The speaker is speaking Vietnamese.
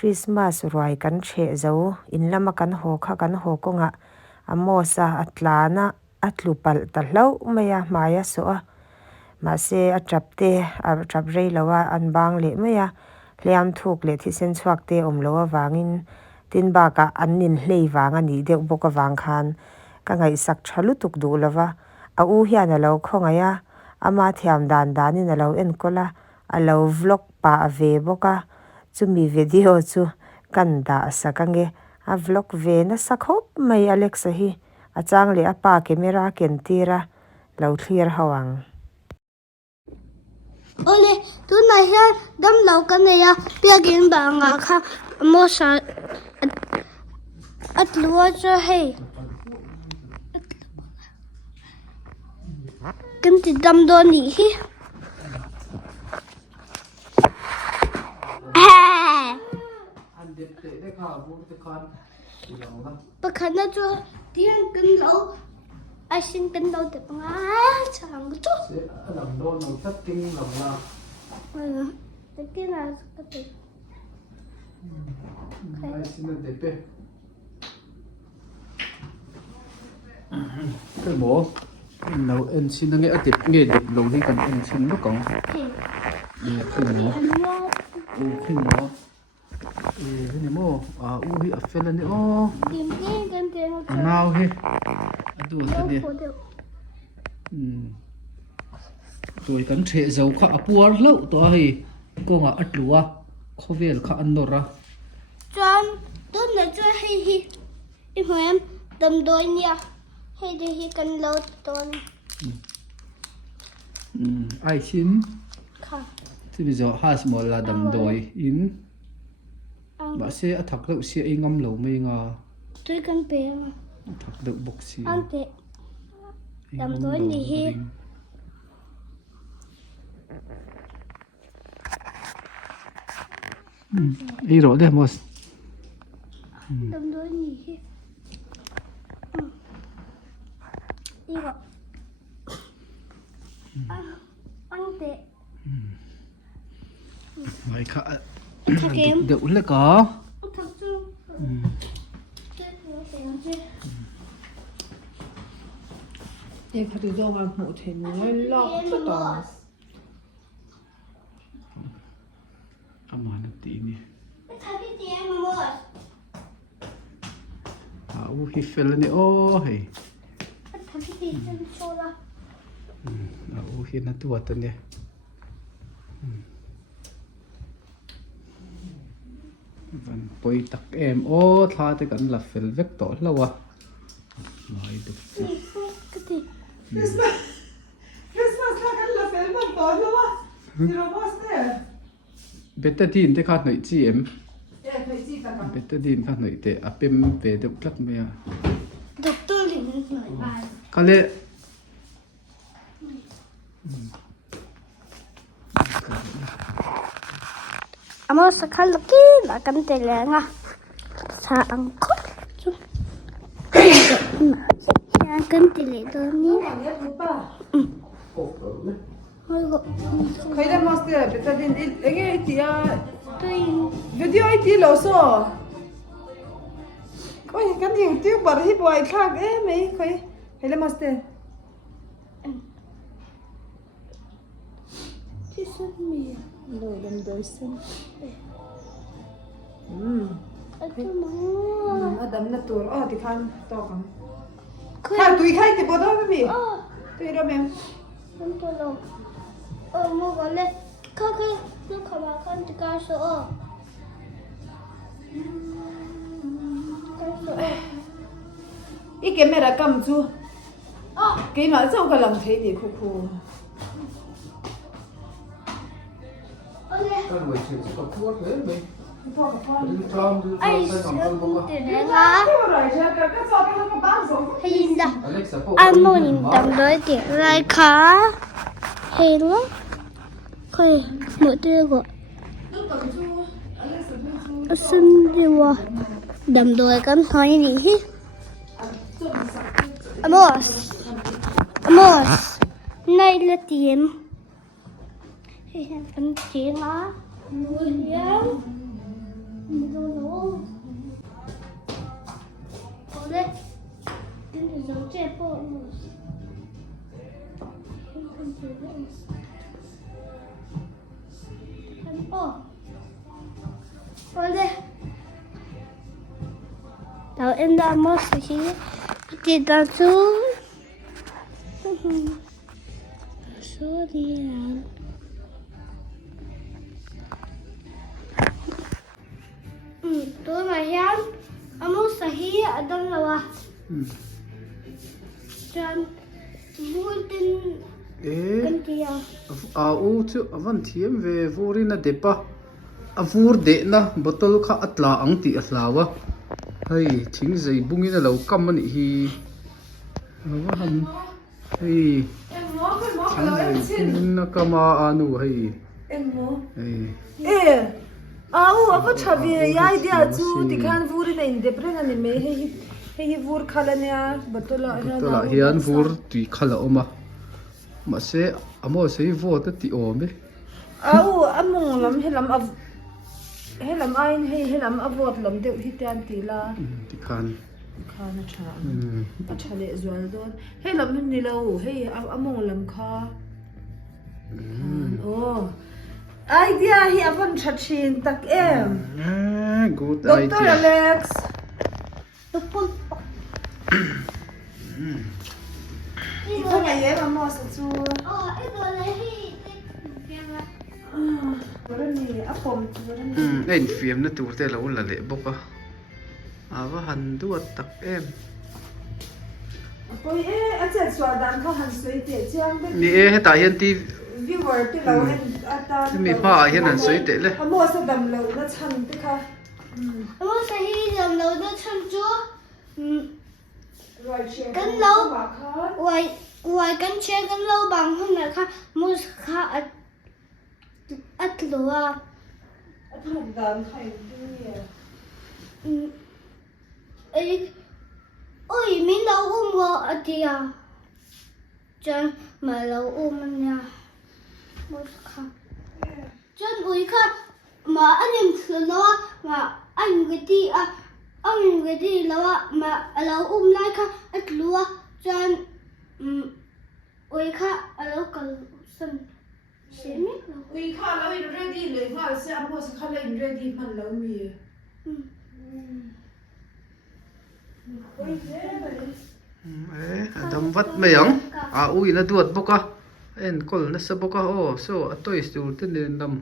Christmas roi kan che zo in lama kan ho kha kan ho ko nga amosa atlana atlupal talo maya maya so a ma se atrapte atrap rei lawa an bang le maya liam thuk le thi sen chuak te om lo awangin tin ba ka anin hlei wanga ni de boka wang khan ka ngai sak thalu tuk du lawa a u hian alo khonga ya ama thiam dan danin alo en kola alo vlog pa ave boka chumi video chu kan da sakange a vlog ve na sakhop mai Alexa hi achang le apa camera ken tira lo clear hawang ole tu na hian dam lo kan ya piagin ba nga kha mo sa at luwa cho hey kan ti dam do ni hi bakhan na cho tiang kan lo ai xin kan lo te nga chang chu làm đôn làm tất kinh làm là cái là ai xin được đẹp bé cái bố nấu ăn xin nghe đẹp nghe đẹp lâu đi cần ăn xin lúc còn đi khi nào khi nào cái này mô u hi phê lên đi ô nào hi đủ thế đi rồi cắn trẻ dầu khá buồn lâu to hi cô ngã ắt lúa khó về khá ăn đồ ra John tôi nói cho hi em đầm đôi nha hay đi hi cần lâu to ai xin thì bây giờ hai small là đầm đôi in bà sẽ thắc đậu sẽ ngâm lẩu mây ngà tôi cần bé thắc đậu bốc xì ăn tệ đầm đôi đi hi đi rồi đấy mos đầm đôi đi hi đi rồi ăn tệ mày khá thắc em đậu là có thắc chú e kha tu zo wang mo the ni lo to amana tini thắc cái gì mà mua u hi fel ni o hey thắc cái gì trên số là u hi na tu atan ne van poi tak em o tha te kan la fel vek to lawa mai du cái gì Christmas la kan la fel man to lo wa zero was there betadine te kha noi chi em e khoi chi ta ka betadine kha noi te apem ve de plak me doctor liền nói bài kale amo sa khalaki la kan te le nga sa ang ko chu ya kan te le do ni hoi go khoi da master betadin enge tia tôi video ti lo so oi kan ding ti bar hi boy khak e mei khoi hele master chi sun mi lo dam doi sen atu mo adam na tur ti khan to kam khoi khan tui khai ti bodo mi a tui ro mem không to lo mo go le kha kha nó không mà con thì ca số i camera kam chu ke ma chau ka lam thei de khu khu cái buổi chiều sẽ có thuốc đấy mình ai xuống từ đấy ngã hay gì đó anh muốn nhìn tầm đối tiền lại khá hay lắm khơi mỗi tiêu của xin đi qua đầm đuôi con thôi đi hít Amos Amos này là tiền hay là con tiền á nuôi Olha. Tao em đã mất sự chi thì tao xuống số đi ăn tôi mà hiếm anh muốn sự hi ở đâu là à chân vui tin cái gì à u chu avan thiam ve vorina depa avur de na bottle kha atla ang ti atlawa hei thing zai bungina lo kam ani hi wa han hei thing na kama anu hei hei apa chavi ya idea chu tikhan vuri na inde prena ni me he vur khalania batola tola hian vur tui khala oma ma se amo se vo ta ti ome among lam helam ain helam avot lam de hitian ti la tikhan khana tha achale zwal don helam ni lo he among lam kha idea hi avan thachin tak em good Dr. idea Alex Tupul ito nga yema mo sa chu ito là hi wala ni apom wala ni en fiam na tur te lo la le boka awa han duat tak em koi acha swa dan kha han soi te chiang de ni heta hian ti viewer te lo hen ata mi pa hian an soi te le amo sa dam lo na chan te kha amo sa hi dam lo na chan chu right share kan lo wai kan che kan lo bang hun na kha mus kha at lo a athum dan khai du ôi mình đâu go atia chân mà lâu nha một khăn chân ui khăn mà anh em thưa lo mà anh cái gì lo mà lâu lại khăn ít lúa chân ui khăn lâu cần sân xí mít ui kha lo in ready le kha se amo sa kha le in ready man lo mi dam vat mai ang ui na duat boka en kol na sa boka so a toy store te nen dam